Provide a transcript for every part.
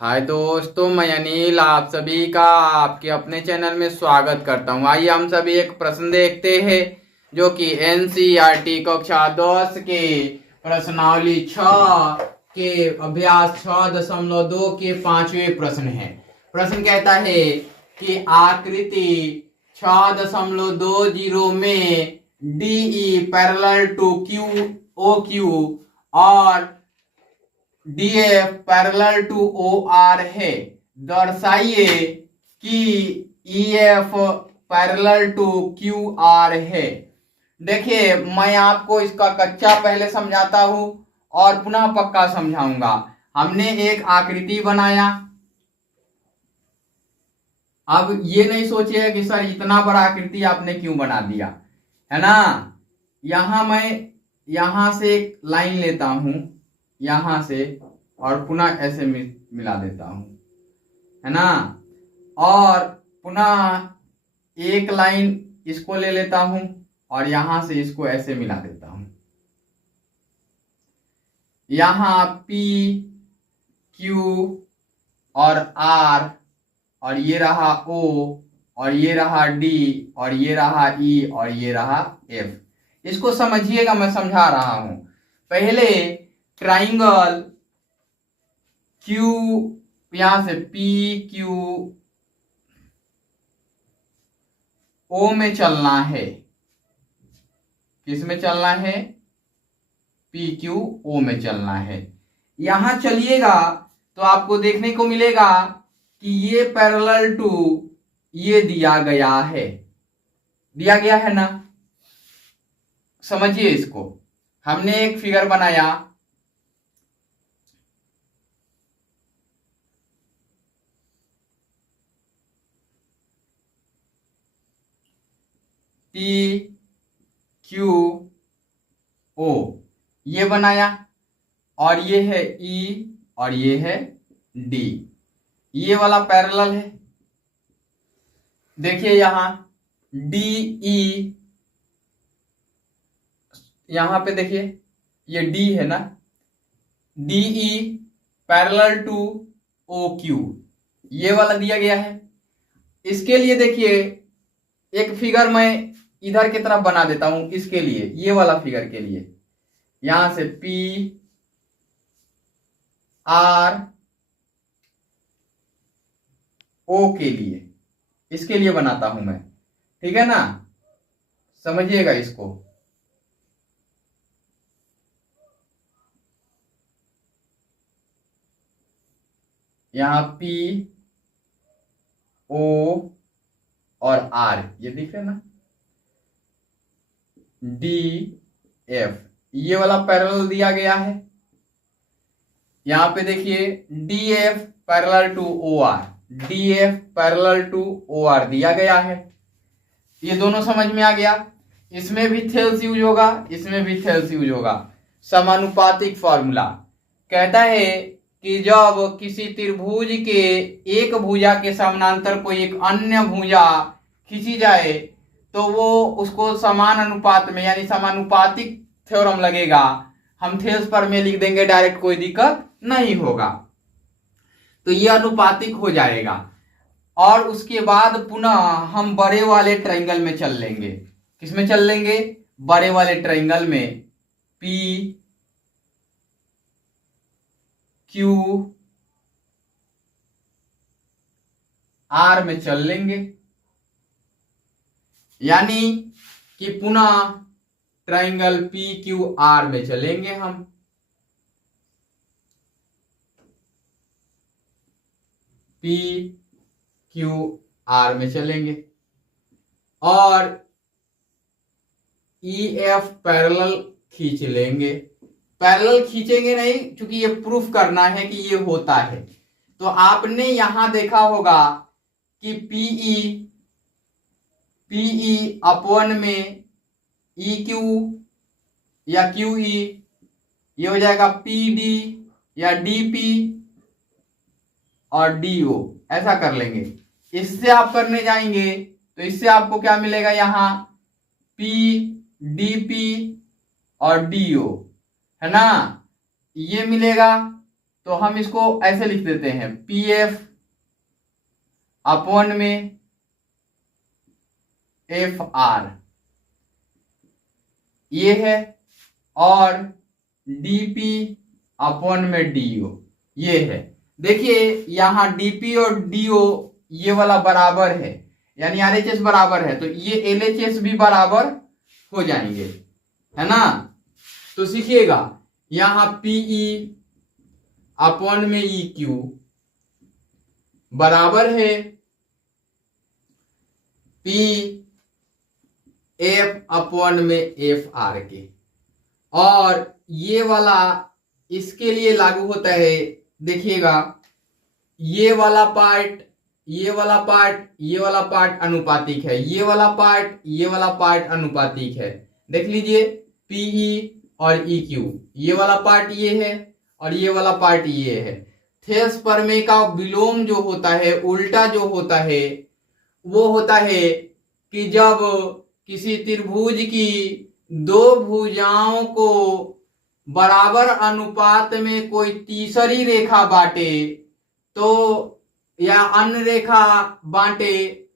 हाय दोस्तों, मैं अनिल आप सभी का आपके अपने चैनल में स्वागत करता हूं। आइए हम सभी एक प्रश्न देखते हैं जो कि एनसीईआरटी कक्षा 10 के प्रश्नावली 6 के अभ्यास 6.2 के 5वें प्रश्न है। प्रश्न कहता है कि आकृति 6.20 में DE parallel to Q O Q और DF parallel to O R है। दर्शाइए कि EF parallel to Q R है। देखिए, मैं आपको इसका कच्चा पहले समझाता हूं और पुनः पक्का समझाऊंगा। हमने एक आकृति बनाया। अब ये नहीं सोचिए कि सर इतना बड़ा आकृति आपने क्यों बना दिया, है ना। यहां से एक लाइन लेता हूं, यहां से, और पुनः ऐसे मिला देता हूं, है ना। और पुनः एक लाइन इसको ले लेता हूं और यहां से इसको ऐसे मिला देता हूं। यहां P Q और R, और ये रहा O, और ये रहा D, और ये रहा E, और ये रहा F। इसको समझिएगा, मैं समझा रहा हूं। पहले ट्राइंगल Q, यहां से P Q O में चलना है। किस में चलना है? P Q O में चलना है। यहां चलिएगा तो आपको देखने को मिलेगा कि ये पैरेलल टू ये दिया गया है। दिया गया है ना। समझिए इसको। हमने एक फिगर बनाया, P Q O ये बनाया, और ये है E और ये है D। ये वाला पैरेलल है। देखिए यहां DE, यहां पे देखिए ये D है ना। DE पैरेलल टू OQ ये वाला दिया गया है। इसके लिए देखिए एक फिगर मैं इधर की तरफ बना देता हूं। इसके लिए, ये वाला फिगर के लिए, यहां से P R O के लिए, इसके लिए बनाता हूं मैं। ठीक है ना, समझिएगा इसको। यहां P O और R ये दिख रहा है ना। D F ये वाला पैरेलल दिया गया है। यहां पे देखिए DF parallel to OR, DF parallel to OR दिया गया है। ये दोनों समझ में आ गया। इसमें भी थेल्स यूज होगा, इसमें भी थेल्स यूज होगा। समानुपातिक फॉर्मूला कहता है कि जब किसी त्रिभुज के एक भुजा के समानांतर कोई एक अन्य भुजा खींची जाए तो वो उसको समान अनुपात में, यानी समानुपातिक थ्योरम लगेगा। हम थेल्स पर में लिख देंगे डायरेक्ट, कोई दिक्कत नहीं होगा। तो ये अनुपातिक हो जाएगा। और उसके बाद पुनः हम बड़े वाले ट्रायंगल में चल लेंगे। किस में चल लेंगे? बड़े वाले ट्रायंगल में P Q R में चल लेंगे। यानी कि पुनः ट्रायंगल P Q R में चलेंगे हम। P Q R में चलेंगे और EF पैरेलल खींच लेंगे। पैरेलल खींचेंगे नहीं, क्योंकि ये प्रूफ करना है कि ये होता है। तो आपने यहां देखा होगा कि PE अपवन में EQ या QE ये हो जाएगा PD या DP और DO। ऐसा कर लेंगे। इससे आप करने जाएंगे तो इससे आपको क्या मिलेगा? यहां P DP और DO, है ना, ये मिलेगा। तो हम इसको ऐसे लिख देते हैं, पी एफ अपॉन में एफ आर ये है, और डीपी अपॉन में डीओ ये है। देखिए यहां डीपी और डीओ ये वाला बराबर है, यानी आरएचएस बराबर है, तो ये एलएचएस भी बराबर हो जाएंगे, है ना। तो सीखिएगा, यहां पीई अपॉन में ई क्यू बराबर है पी एफ अपॉन में एफ आर के, और ये वाला इसके लिए लागू होता है। देखिएगा ये वाला पार्ट, ये वाला पार्ट, ये वाला पार्ट अनुपातिक है, ये वाला पार्ट, ये वाला पार्ट अनुपातिक है। देख लीजिए पीई और ई क्यू, ये वाला पार्ट ये है और ये वाला पार्ट ये है। थेल्स प्रमेय का विलोम जो होता है, उल्टा जो होता है, वो होता है कि जब किसी त्रिभुज की दो भुजाओं को बराबर अनुपात में कोई तीसरी रेखा बांटे, तो या अन्य रेखा बांटे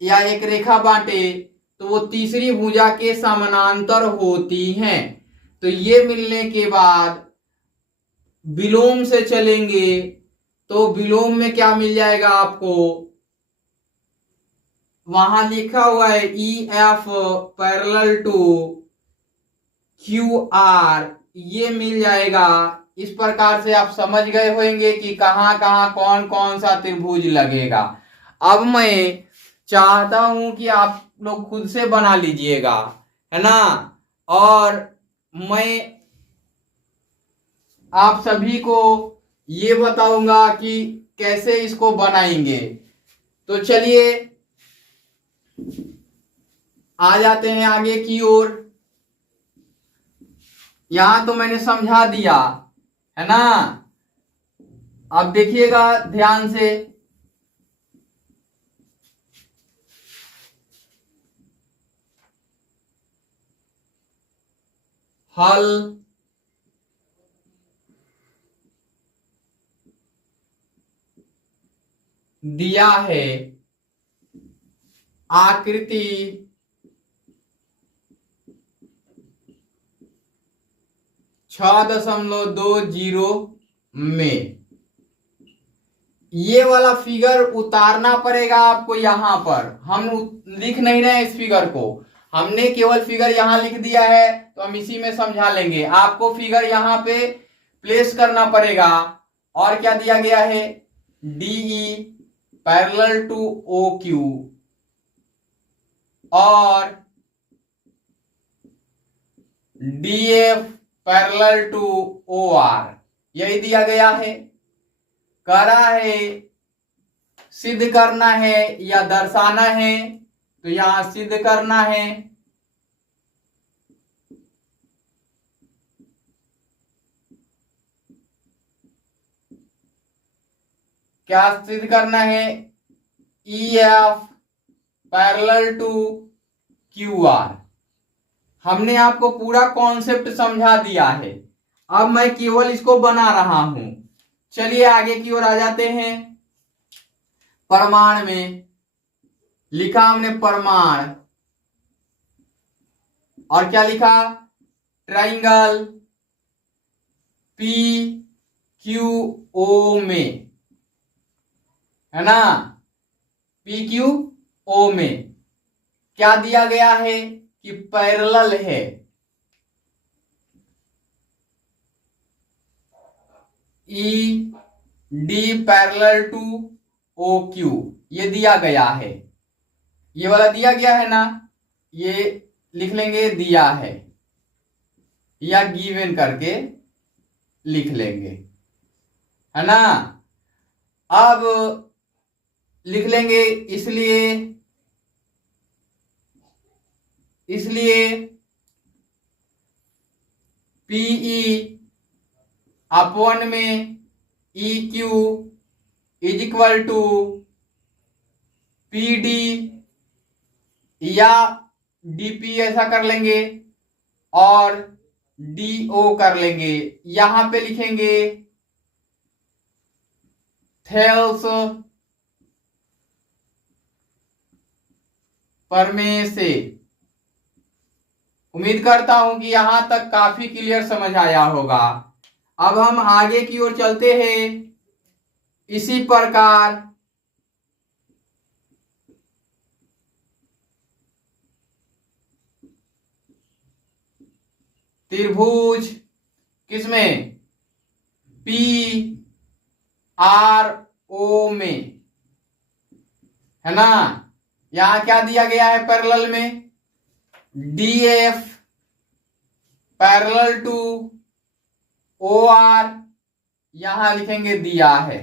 या एक रेखा बांटे, तो वो तीसरी भुजा के समानांतर होती हैं। तो ये मिलने के बाद विलोम से चलेंगे, तो विलोम में क्या मिल जाएगा आपको, वहां लिखा हुआ है E F parallel to Q R, ये मिल जाएगा। इस प्रकार से आप समझ गए होंगे कि कहां कहां कौन कौन सा त्रिभुज लगेगा। अब मैं चाहता हूं कि आप लोग खुद से बना लीजिएगा, है ना, और मैं आप सभी को ये बताऊंगा कि कैसे इसको बनाएंगे। तो चलिए आ जाते हैं आगे की ओर। यहां तो मैंने समझा दिया, है ना। अब देखिएगा ध्यान से, हल दिया है, आकृति 6.20 में। ये वाला फिगर उतारना पड़ेगा आपको। यहां पर हम लिख नहीं रहे हैं इस फिगर को, हमने केवल फिगर यहां लिख दिया है, तो हम इसी में समझा लेंगे। आपको फिगर यहां पे प्लेस करना पड़ेगा। और क्या दिया गया है, DE parallel to O Q और DF parallel to O R, यही दिया गया है। करा है, सिद्ध करना है या दर्शाना है, तो यहां सिद्ध करना है। क्या सिद्ध करना है, E F parallel to Q R. हमने आपको पूरा कॉन्सेप्ट समझा दिया है, अब मैं केवल इसको बना रहा हूं। चलिए आगे की ओर आ जाते हैं। प्रमाण में लिखा हमने प्रमाण, और क्या लिखा, ट्राइंगल पी क्यू ओ में, है ना। पी क्यू ओ में क्या दिया गया है कि पैरेलल है, E D parallel to O Q, ये दिया गया है। ये वाला दिया गया है ना, ये लिख लेंगे दिया है, या गिवन करके लिख लेंगे, है ना। अब लिख लेंगे, इसलिए पीई अपॉन में E Q is equal to P D, या डीपी ऐसा कर लेंगे और डी ओ कर लेंगे। यहां पे लिखेंगे थेल्स प्रमेय से। उम्मीद करता हूं कि यहां तक काफी क्लियर समझ आया होगा। अब हम आगे की ओर चलते हैं। इसी प्रकार त्रिभुज किसमें, पी आर ओ में, है ना। यहां क्या दिया गया है पैरेलल में, D F parallel to O R, यहां लिखेंगे दिया है।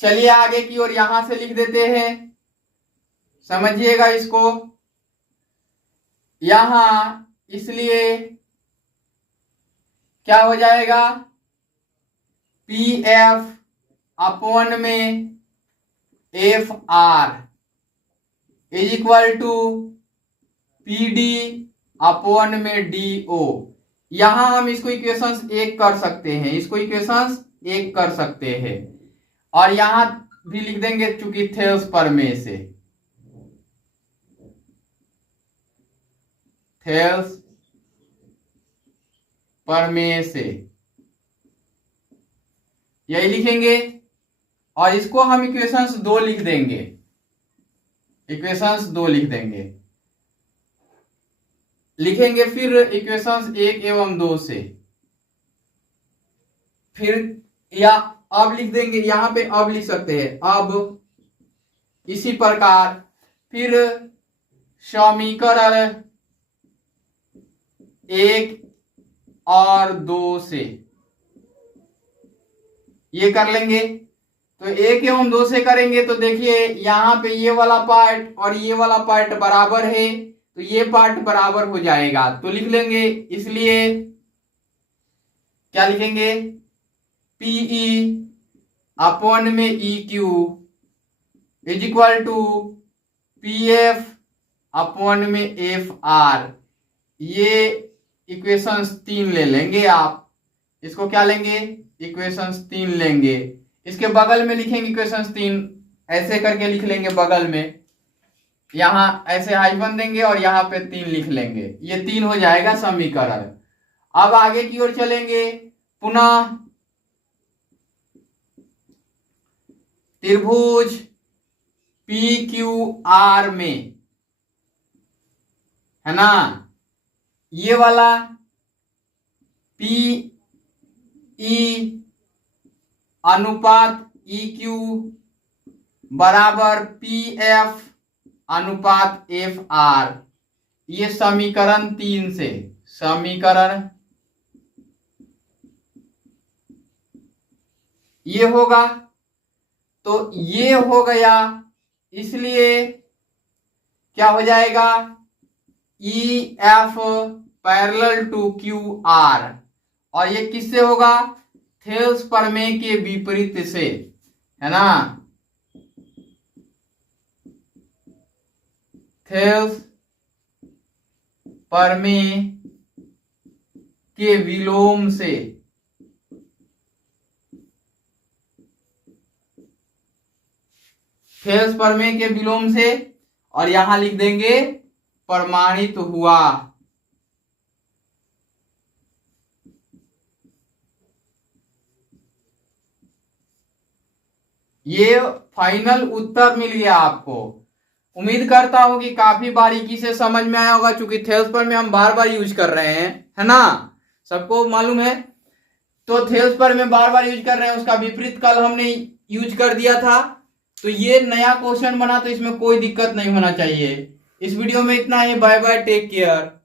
चलिए आगे की ओर यहां से लिख देते हैं, समझिएगा इसको। यहां इसलिए क्या हो जाएगा, पी एफ अपॉन में F R is equal to P D upon में डी ओ। यहां हम इसको इक्वेशंस एक कर सकते हैं, इसको इक्वेशंस एक कर सकते हैं, और यहां भी लिख देंगे चूंकि थेल्स प्रमेय से, थेल्स प्रमेय से यही लिखेंगे। और इसको हम इक्वेशंस 2 लिख देंगे, इक्वेशंस 2 लिख देंगे, लिखेंगे फिर इक्वेशंस 1 एवं 2 से। फिर या अब लिख देंगे, यहां पे अब लिख सकते हैं, अब इसी प्रकार फिर समीकरण 1 और 2 से ये कर लेंगे। तो 1 एवं 2 से करेंगे तो देखिए यहां पे ये वाला पार्ट और ये वाला पार्ट बराबर है, तो ये पार्ट बराबर हो जाएगा, तो लिख लेंगे। इसलिए क्या लिखेंगे, पीई अपॉन में E Q is equal to P F upon में एफ आर। ये इक्वेशंस 3 ले लेंगे आप, इसको क्या लेंगे, इक्वेशंस 3 लेंगे। इसके बगल में लिखेंगे इक्वेशंस 3, ऐसे करके लिख लेंगे बगल में, यहां ऐसे हाइफन देंगे और यहां पे 3 लिख लेंगे, ये 3 हो जाएगा समीकरण। अब आगे की ओर चलेंगे, पुनः त्रिभुज पी क्यू आर में, है ना, ये वाला पी ई अनुपात ई क्यू बराबर पी एफ अनुपात एफ आर, ये समीकरण 3 से, समीकरण ये होगा। तो ये हो गया, इसलिए क्या हो जाएगा, E F parallel to Q R, और ये किससे होगा, थेल्स प्रमेय के विपरीत से, है ना, थेल्स प्रमेय के विलोम से, थेल्स प्रमेय के विलोम से, और यहां लिख देंगे प्रमाणित हुआ। ये फाइनल उत्तर मिल गया आपको। उम्मीद करता हूं कि काफी बारीकी से समझ में आया होगा, चूंकि थेल्स प्रमेय हम बार बार यूज कर रहे हैं, है ना, सबको मालूम है। तो थेल्स प्रमेय बार बार यूज कर रहे हैं, उसका विपरीत कल हमने यूज कर दिया था, तो ये नया क्वेश्चन बना, तो इसमें कोई दिक्कत नहीं होना चाहिए। इस वीडियो में इतना ही, बाय बाय, टेक केयर।